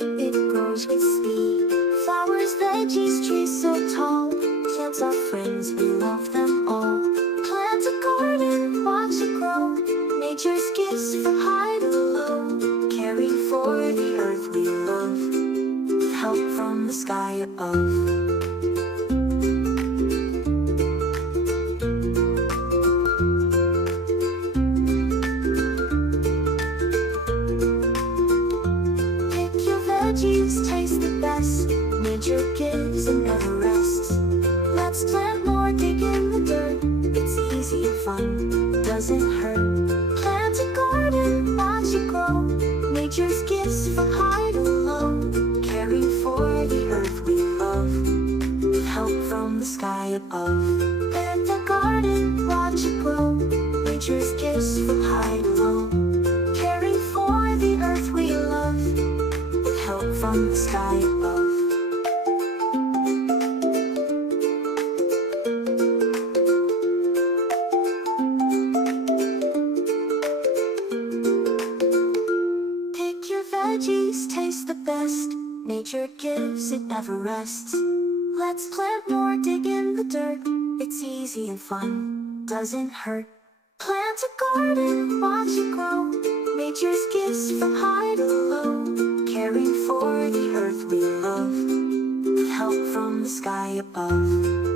it grows with speed. Flowers, veggies, trees so tall. Plants are friends, we love them all. Plant a garden, watch it grow. Nature's gifts from high to low. Caring for the earth we love. With help from the sky above. Veggies taste the best. Nature gives and never rests. Let's plant more, dig in the dirt. It's easy and fun, doesn't hurt. Plant a garden, watch it grow. Nature's gifts from high to low. Caring for the earth we love. With help from the sky above. Plant a garden, watch it grow. Nature's gifts from high to low. Caring for the earth we love. Help from the sky above. Pick your veggies, taste the best. Nature gives, it never rests. Let's plant more, dig in the dirt. It's easy and fun, doesn't hurt. Plant a garden, watch it grow. Nature's gifts from high to low. Caring for the earth we love. With help from the sky above.